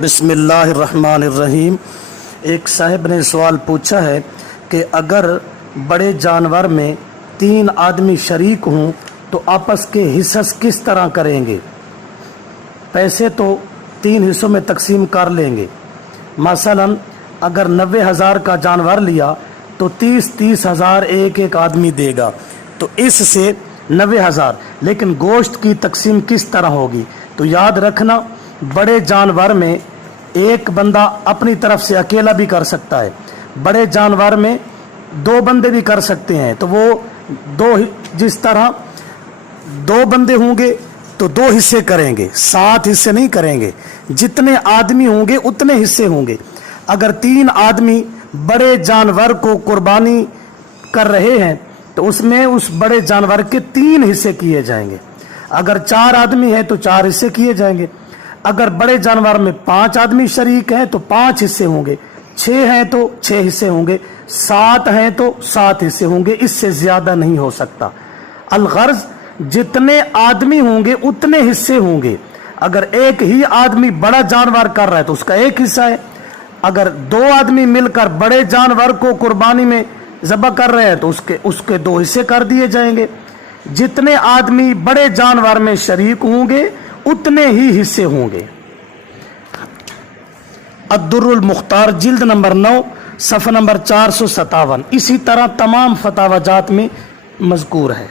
بسم اللہ الرحمن الرحیم۔ ایک صاحب نے سوال پوچھا ہے کہ اگر بڑے جانور میں 3 آدمی شریک ہوں تو آپس کے حصص کس طرح کریں گے؟ پیسے تو 3 حصوں میں تقسیم کر لیں گے۔ مثلا اگر 90,000 کا جانور لیا تو 30,000 ایک آدمی دے گا، تو اس سے 90,000۔ لیکن گوشت کی تقسیم کس طرح ہوگی؟ تو یاد رکھنا، بڑے جانور میں ایک بندہ اپنی طرف سے اکیلا بھی کر سکتا ہے، بڑے جانور میں 2 بندے بھی کر سکتے ہیں، تو وہ جس طرح 2 بندے ہوں گے تو 2 حصے کریں گے، 7 حصے نہیں کریں گے۔ جتنے آدمی ہوں گے اتنے حصے ہوں گے۔ اگر 3 آدمی بڑے جانور کو قربانی کر رہے ہیں تو اس میں اس بڑے جانور کے 3 حصے کیے جائیں گے۔ اگر 4 آدمی ہیں تو 4 حصے کیے جائیں گے۔ اگر بڑے جانور میں 5 آدمی شریک ہیں تو 5 حصے ہوں گے، 6 ہیں تو 6 حصے ہوں گے، 7 ہیں تو 7 حصے ہوں گے، اس سے زیادہ نہیں ہو سکتا۔ الغرض جتنے آدمی ہوں گے اتنے حصے ہوں گے۔ اگر ایک ہی آدمی بڑا جانور کر رہا ہے تو اس کا 1 حصہ ہے۔ اگر 2 آدمی مل کر بڑے جانور کو قربانی میں ذبح کر رہے ہیں تو اس کے 2 حصے کر دیے جائیں گے۔ جتنے آدمی بڑے جانور میں شریک ہوں گے اتنے ہی حصے ہوں گے۔ الدر المختار جلد نمبر 9 صفحہ نمبر 457۔ اسی طرح تمام فتاوی جات میں مذکور ہے۔